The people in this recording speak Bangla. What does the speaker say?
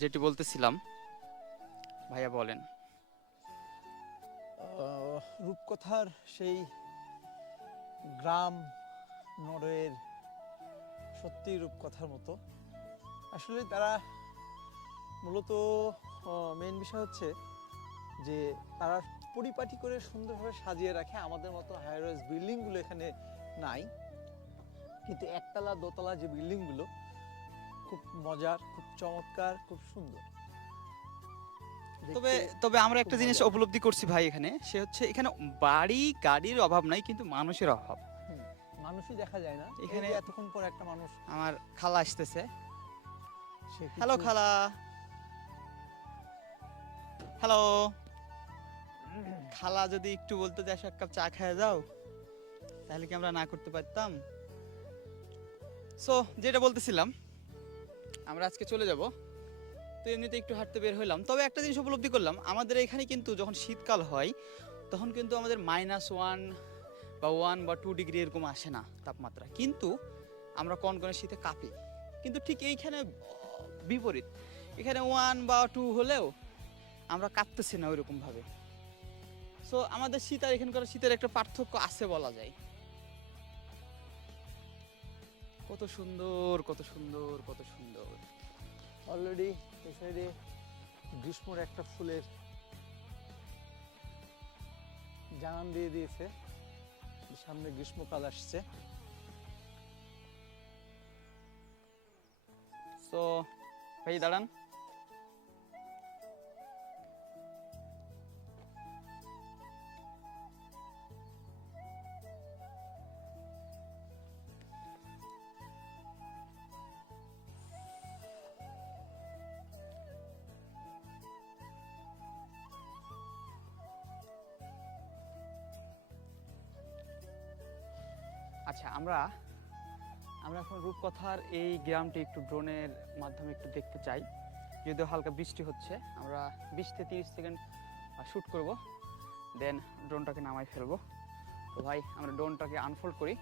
যেটি বলতেছিলাম ভাইয়া বলেন। রূপকথার সেই গ্রাম নরওয়ের সত্যি রূপকথার মতো। আসলে তারা মূলত মেন বিষয় হচ্ছে যে তারা পরিপাটি করে সুন্দরভাবে সাজিয়ে রাখে। আমাদের মতো হাই রাইজ বিল্ডিংগুলো এখানে নাই, কিন্তু একতলা দোতলা যে বিল্ডিংগুলো খুব মজার, খুব চমৎকার, খুব সুন্দর তবে দেখতে, তবে আমরা খুব একটা জিনিস মজার। উপলব্ধি করছি ভাই, এখানে সে হচ্ছে এখানে বাড়ি গাড়ির অভাব নাই, কিন্তু মানুষের অভাব। হুম, মানুষই দেখা যায় না। এই এখানে যে এতক্ষণ পর একটা মানুষ, আমার খালা আসতেছে। সে হ্যালো কিছু খালা। হ্যালো। খালা যদি একটু বলতো যে আসো এক কাপ চা খেয়ে যাও, তাহলে কি আমরা না করতে পারতাম? সো যেটা বলতেছিলাম, আমরা আজকে চলে যাব। তো এমনিতে একটু হাঁটতে বের হইলাম, তবে একটা জিনিস উপলব্ধি করলাম, আমাদের এখানে কিন্তু যখন শীতকাল হয় তখন কিন্তু আমাদের -1 বা 1 বা 2 ডিগ্রি এরকম আসে না তাপমাত্রা, কিন্তু আমরা কনকনে শীতে কাঁপি। কিন্তু ঠিক এইখানে বিপরীত, এখানে 1 বা 2 হলেও আমরা কাঁপতেছি না ওইরকম ভাবে। সো আমাদের শীত আর এখানকার শীতের একটা পার্থক্য আছে বলা যায়। কত সুন্দর, কত সুন্দর, কত সুন্দর। অলরেডি এই সাইডে গ্রীষ্মর একটা ফুলের জানান দিয়ে দিয়েছে, সামনে গ্রীষ্মকাল আসছে। সো ভাই দাঁড়ান। আচ্ছা, আমরা আমরা এখন রূপকথার এই গ্রামটি একটু ড্রোনের মাধ্যমে একটু দেখতে চাই। যদিও হালকা বৃষ্টি হচ্ছে, আমরা 20 থেকে 30 সেকেন্ড শ্যুট করব, দেন ড্রোনটাকে নামাই ফেলবো। তো ভাই আমরা ড্রোনটাকে আনফোল্ড করি।